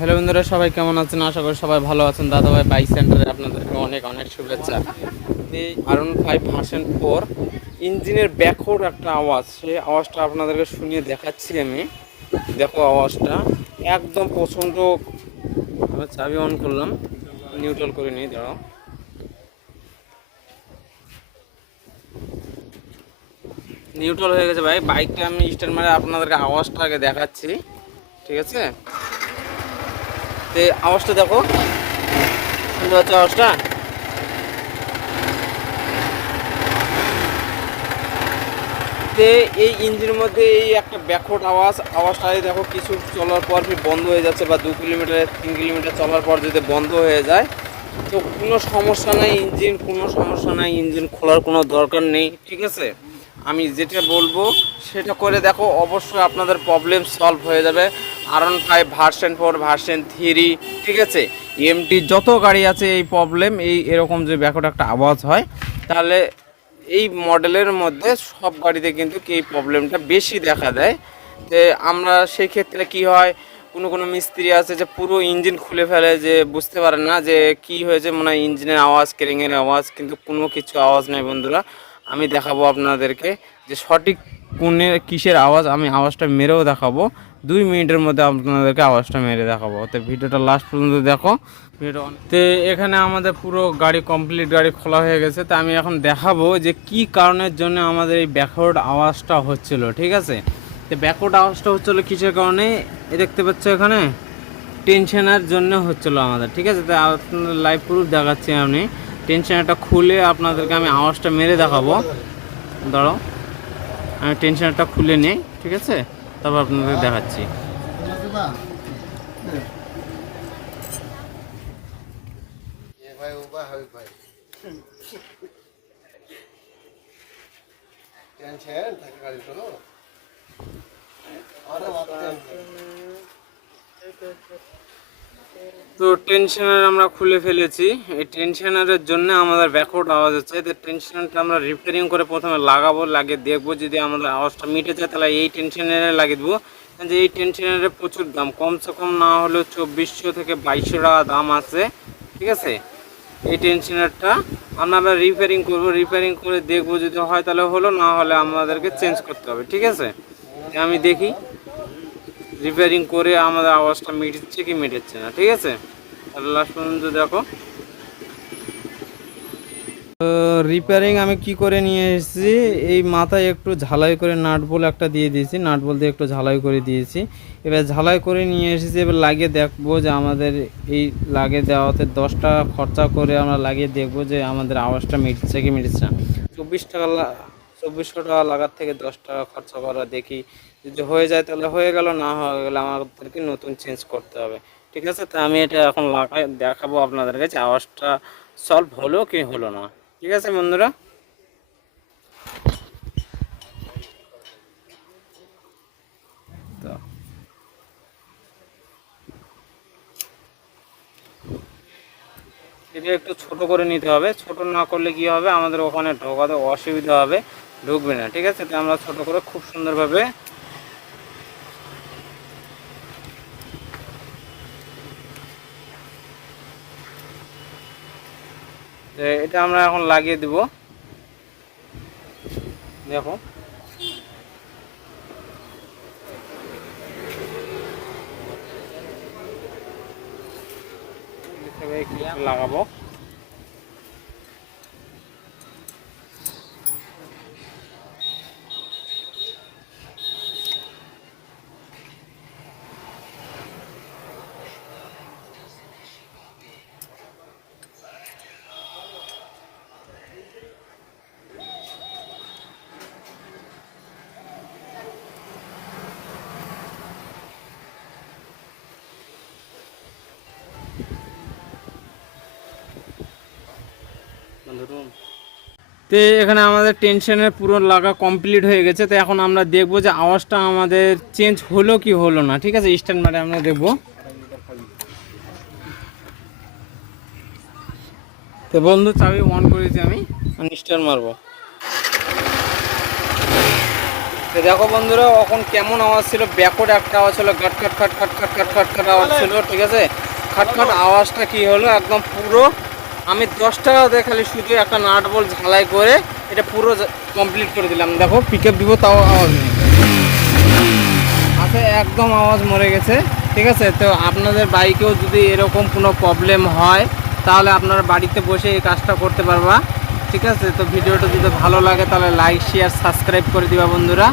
Hello বন্ধুরা, সবাই কেমন আছেন? আশা করি সবাই ভালো আছেন। দাদাভাই বাইক সেন্টারে আপনাদেরকে অনেক অনেক শুভেচ্ছা। এই R15 ভার্সন 4 ইঞ্জিনের ব্যাকওয়ার্ড একটা আওয়াজ, সেই আওয়াজটা আপনাদেরকে শুনিয়ে দেখাচ্ছি আমি। দেখো আওয়াজটা একদম প্রচণ্ড। আমি চাবি অন করলাম, নিউট্রাল করে নিই, দাঁড়াও। নিউট্রাল হয়ে গেছে ভাই। বাইকটা আমি স্টার্ট মারে আপনাদেরকে আওয়াজটা আগে দেখাচ্ছি, ঠিক আছে? তো আওয়াজটা দেখো, শুনতে পাচ্ছ আওয়াজটা? এই ইঞ্জিনের মধ্যে এই একটা ব্যাকওয়ার্ড আওয়াজটাই দেখো, কিছু চলার পর ফির বন্ধ হয়ে যাচ্ছে, বা 2 কিলোমিটার 3 কিলোমিটার চলার পর যদি বন্ধ হয়ে যায় তো কোনো সমস্যা নাই, কোনো সমস্যা নাই, ইঞ্জিন খোলার কোনো দরকার নেই, ঠিক আছে? আমি যেটা বলবো সেটা করে দেখো, অবশ্যই আপনাদের প্রবলেম সলভ হয়ে যাবে। R15 ভার্সন 4 ভার্সন 3, ঠিক আছে, এমটি যত গাড়ি আছে এই প্রবলেম, এরকম যে ব্যাকওয়ার্ড একটা আওয়াজ হয়, তাহলে এই মডেলের মধ্যে সব গাড়িতে কিন্তু এই প্রবলেমটা বেশি দেখা দেয়। যে আমরা সেই ক্ষেত্রে কি হয়, কোনো মিস্ত্রি আছে যে পুরো ইঞ্জিন খুলে ফেলে, যে বুঝতে পারে না যে কি হয়েছে, মনে হয় ইঞ্জিনের আওয়াজ, কেরিংয়ের আওয়াজ, কিন্তু কোনো কিছু আওয়াজ নেই বন্ধুরা। আমি দেখাবো আপনাদেরকে যে সঠিক কিসের আওয়াজ, আমি আওয়াজটা মেরেও দেখাবো। 2 মিনিটের মধ্যে আপনাদেরকে আওয়াজটা মেরে দেখাবো। তো ভিডিওটা লাস্ট পর্যন্ত দেখো। তো এখানে আমাদের পুরো গাড়ি কমপ্লিট, গাড়ি খোলা হয়ে গেছে। তো আমি এখন দেখাবো যে কি কারণের জন্য আমাদের এই ব্যাকওয়ার্ড আওয়াজটা হচ্ছিল, ঠিক আছে? তো ব্যাকওয়ার্ড আওয়াজটা হচ্ছিল কিসের কারণে, দেখতে পাচ্ছ এখানে টেনশনের জন্য হচ্ছিল আমাদের, ঠিক আছে? তো আপনাদের লাইভ প্রুফ দেখাচ্ছি আমি। টেনশনারটা খুলে আপনাদেরকে আমি আওয়াজটা মেরে দেখাবো। দাঁড়াও, আমি টেনশনারটা খুলে নিই, ঠিক আছে, তারপর আপনাদের দেখাচ্ছি। তো টেনশনার আমরা খুলে ফেলেছি। এই টেনশনারের জন্য আমাদের ব্যাকওয়ার্ড আওয়াজ হচ্ছে। তো টেনশনারটা আমরা রিপেয়ারিং করে প্রথমে লাগাবো, লাগিয়ে দেখবো যদি আমাদের আওয়াজটা মিটে যায় তাহলে এই টেনশনারে লাগিয়ে দেবো। যে এই টেনশনারে প্রচুর দাম, কমসে কম না হলেও 2400 থেকে 2200 টাকা দাম আছে, ঠিক আছে? এই টেনশনারটা আমরা রিপেয়ারিং করবো, রিপেয়ারিং করে দেখবো যদি হয় তাহলে হলো, না হলে আমাদেরকে চেঞ্জ করতে হবে, ঠিক আছে? আমি দেখি রিপেয়ারিং করে আমাদের আওয়াজটা মিটছে কি মিটছে না, ঠিক আছে? তাহলে লাস্ট পর্যন্ত দেখো। রিপেয়ারিং আমি কি করে নিয়ে এসেছি, এই মাথায় একটু ঝালাই করে নাট বল একটা দিয়ে দিয়েছি, নাট বল দিয়ে একটু ঝালাই করে দিয়েছি। এবার ঝালাই করে নিয়ে এসেছি, এবার লাগিয়ে দেখবো যে আমাদের এই লাগিয়ে দেওয়াতে 10 টাকা খরচা করে আমরা লাগিয়ে দেখবো যে আমাদের আওয়াজটা মিটছে কি মিটছে না। 2400 টাকা লাগার থেকে 10 টাকা খরচা করা, দেখি যদি হয়ে যায় তাহলে হয়ে গেল, না হয়ে গেলে আমাদেরকে নতুন চেঞ্জ করতে হবে, ঠিক আছে? তো আমি এটা এখন লাগাই দেখাবো আপনাদের কাছে আওয়াজটা সলভ হলো কি হলো না, ঠিক আছে বন্ধুরা? তো এটা একটু ছোট করে নিতে হবে, ছোট না করলে কি হবে, আমাদের ওখানে ঢোকাতে অসুবিধা হবে, ঢুকবে না, ঠিক আছে? তো আমরা ছোট করে খুব সুন্দরভাবে এটা আমরা এখন লাগিয়ে দিব, দেখো। লাগাবো। তো এখানে আমাদের টেনশনের পুরো লাগা কমপ্লিট হয়ে গেছে। তো এখন আমরা দেখবো যে আওয়াজটা আমাদের চেঞ্জ হলো কি হলো না, ঠিক আছে? স্ট্যান্ড বারে আমরা দেখবো। তো বন্ধু, চাবি অন করেছি আমি, স্টার্ট মারবো। তো দেখো বন্ধুরা এখন কেমন আওয়াজ ছিল, ব্যাকওয়ার্ড একটা আওয়াজ ছিল, গাট খাট খাট খাট খাট খাট খাট খাট আওয়াজ ছিল, ঠিক আছে। খাটখাট আওয়াজটা কি হলো একদম পুরো, আমি 10 টাকা দিয়ে খালি শুধু একটা নাট বল ঝালাই করে এটা পুরো কমপ্লিট করে দিলাম। দেখো পিকআপ দিব তাও আওয়াজ নেই, আছে একদম আওয়াজ মরে গেছে, ঠিক আছে। তো আপনাদের বাইকেও যদি এরকম কোনো প্রবলেম হয় তাহলে আপনারা বাড়িতে বসে এই কাজটা করতে পারবা, ঠিক আছে। তো ভিডিওটা যদি ভালো লাগে তাহলে লাইক শেয়ার সাবস্ক্রাইব করে দিবা বন্ধুরা।